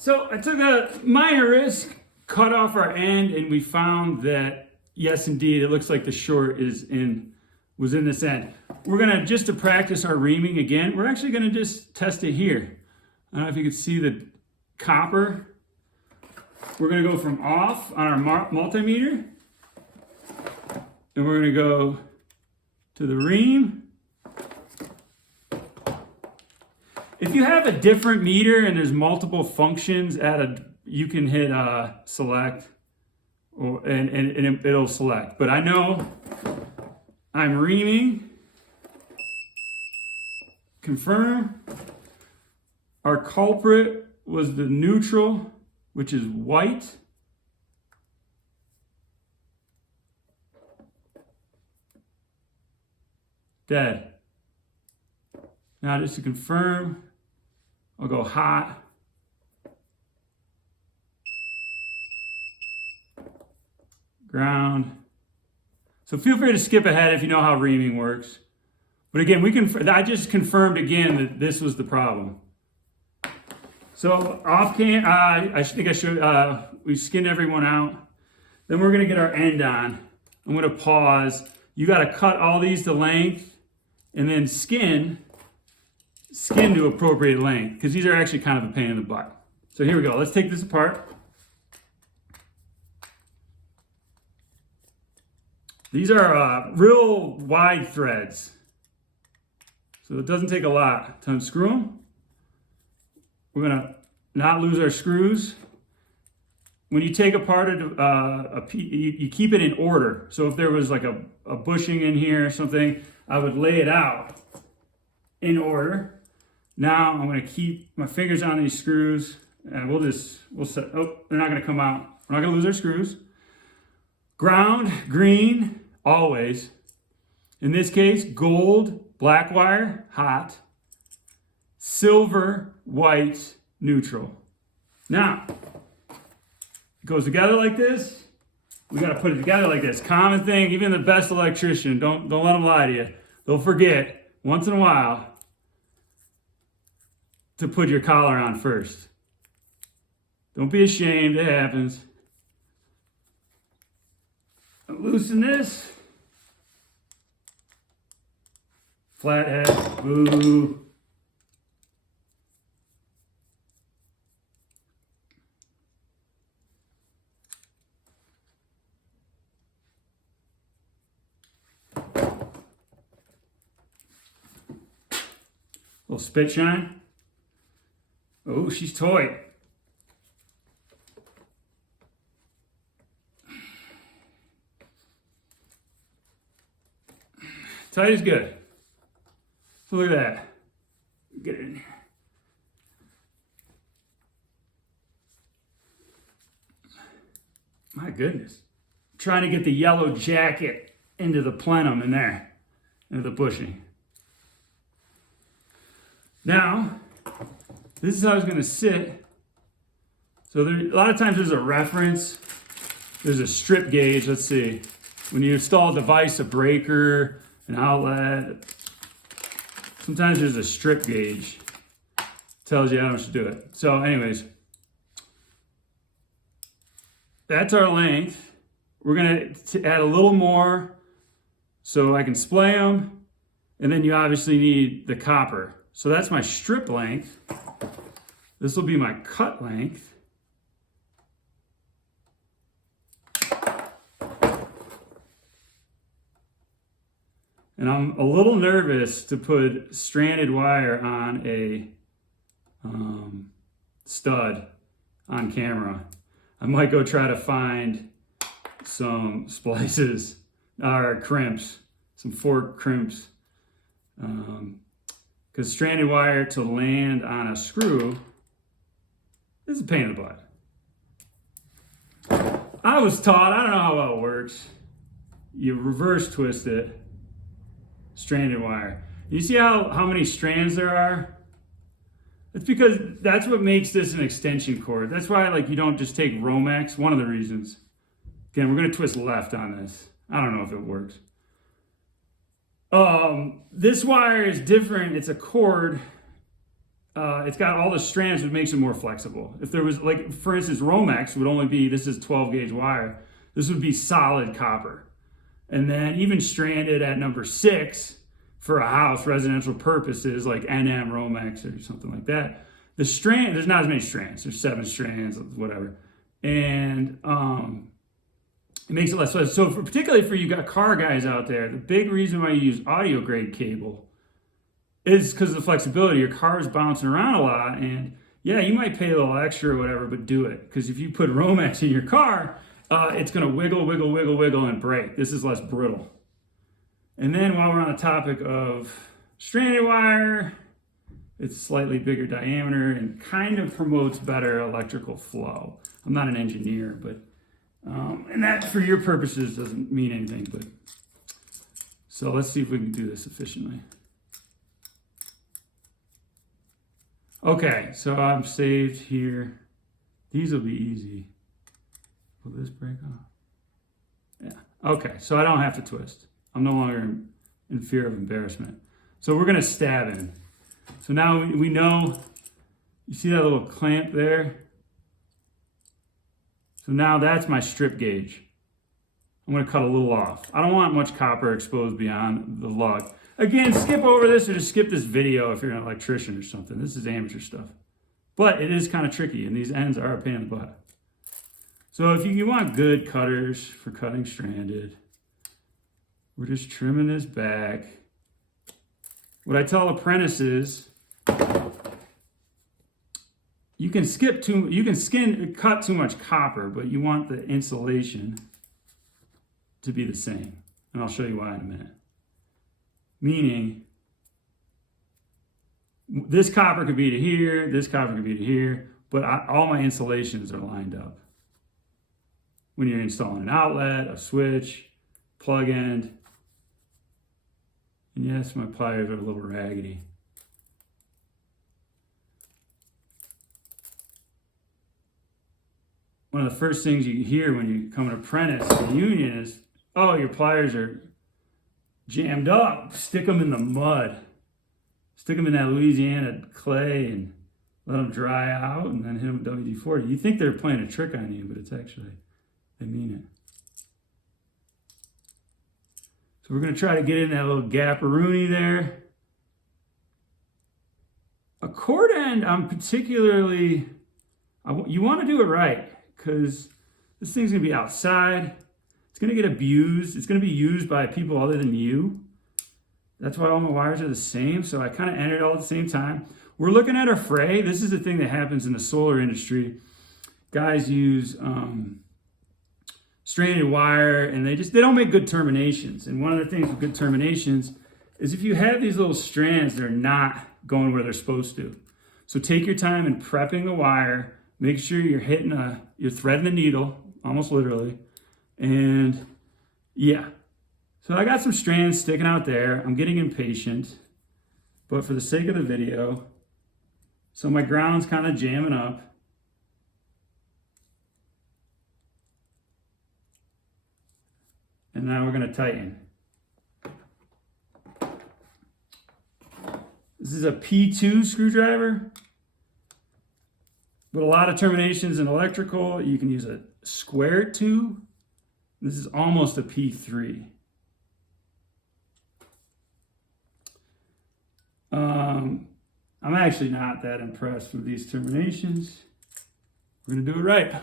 So I took a minor risk, cut off our end, and we found that, yes, indeed, it looks like the short was in this end. We're gonna, just to practice our reaming again, we're actually gonna just test it here. I don't know if you can see the copper. We're gonna go from off on our multimeter, and we're gonna go to the ream. If you have a different meter and there's multiple functions you can hit select, and it'll select. But I know I'm reaming. Confirm. Our culprit was the neutral, which is white. Dead. Now just to confirm, I'll go hot. Ground. So feel free to skip ahead if you know how reaming works. But again, I just confirmed again that this was the problem. So off cam, I think I showed, we skinned everyone out. Then we're gonna get our end on. I'm gonna pause. You gotta cut all these to length and then skin to appropriate length, because these are actually kind of a pain in the butt. So here we go, let's take this apart. These are real wide threads, so it doesn't take a lot to unscrew them. We're gonna not lose our screws. When you take apart you keep it in order. So if there was like a bushing in here or something, I would lay it out in order. Now I'm gonna keep my fingers on these screws, and we'll set, oh, they're not gonna come out. We're not gonna lose our screws. Ground, green, always. In this case, gold, black wire, hot. Silver, white, neutral. Now, it goes together like this. We gotta put it together like this. Common thing, even the best electrician, don't let them lie to you. They'll forget once in a while to put your collar on first. Don't be ashamed, it happens. Loosen this. Flathead, boo. Little spit shine. Oh, she's toy. Tight is good. So look at that. Get it in here. My goodness. I'm trying to get the yellow jacket into the plenum in there, into the bushing. Now, this is how it's going to sit. So a lot of times there's a reference. There's a strip gauge. Let's see. When you install a device, a breaker, an outlet, sometimes there's a strip gauge. Tells you how much to do it. So anyways, that's our length. We're going to add a little more so I can splay them. And then you obviously need the copper. So that's my strip length. This will be my cut length. And I'm a little nervous to put stranded wire on a stud on camera. I might go try to find some splices or crimps, some fork crimps. Because stranded wire to land on a screw is a pain in the butt. I was taught, I don't know how well it works. You reverse twist it, stranded wire. You see how many strands there are? It's because that's what makes this an extension cord. That's why you don't just take Romex, one of the reasons. Again, we're gonna twist left on this. I don't know if it works. This wire is different. It's a cord it's got all the strands, which makes it more flexible. If there was, like, for instance, Romex would only be, this is 12 gauge wire. This would be solid copper. And then even stranded at number 6 for a house, residential purposes, like NM Romex or something like that. The strand, there's not as many strands. There's 7 strands, whatever. And it makes it less. So particularly for you got car guys out there, the big reason why you use audio grade cable is because of the flexibility. Your car is bouncing around a lot, and yeah, you might pay a little extra or whatever, but do it. Because if you put Romex in your car, it's going to wiggle, wiggle, wiggle, wiggle, and break. This is less brittle. And then while we're on the topic of stranded wire, it's slightly bigger diameter and kind of promotes better electrical flow. I'm not an engineer, but and that for your purposes doesn't mean anything. But so let's see if we can do this efficiently. Okay, so I'm saved here. These will be easy. Will this break off? Yeah. Okay, so I don't have to twist. I'm no longer in fear of embarrassment. So we're gonna stab in. So now we know, you see that little clamp there? So now that's my strip gauge. I'm gonna cut a little off. I don't want much copper exposed beyond the lug. Again, skip over this or just skip this video if you're an electrician or something. This is amateur stuff. But it is kind of tricky, and these ends are a pain in the butt. So if you want good cutters for cutting stranded, we're just trimming this back. What I tell apprentices, you can cut too much copper, but you want the insulation to be the same. And I'll show you why in a minute. Meaning, this copper could be to here, this copper could be to here, but all my insulations are lined up. When you're installing an outlet, a switch, plug end. And yes, my pliers are a little raggedy. One of the first things you hear when you become an apprentice in the union is, oh, your pliers are jammed up. Stick them in the mud. Stick them in that Louisiana clay and let them dry out and then hit them with WD-40. You think they're playing a trick on you, but it's actually, they mean it. So we're going to try to get in that little gap-a-rooney there. A cord end, I'm particularly, you want to do it right because this thing's going to be outside. It's going to get abused. It's going to be used by people other than you. That's why all my wires are the same. So I kind of end it all at the same time. We're looking at our fray. This is the thing that happens in the solar industry. Guys use stranded wire and they don't make good terminations. And one of the things with good terminations is if you have these little strands, they're not going where they're supposed to. So take your time in prepping the wire. Make sure you're you're threading the needle, almost literally. And yeah, so I got some strands sticking out there. I'm getting impatient, but for the sake of the video, so my ground's kind of jamming up. And now we're going to tighten. This is a P2 screwdriver, but a lot of terminations in electrical, you can use a square 2. This is almost a P3. I'm actually not that impressed with these terminations. We're going to do it right.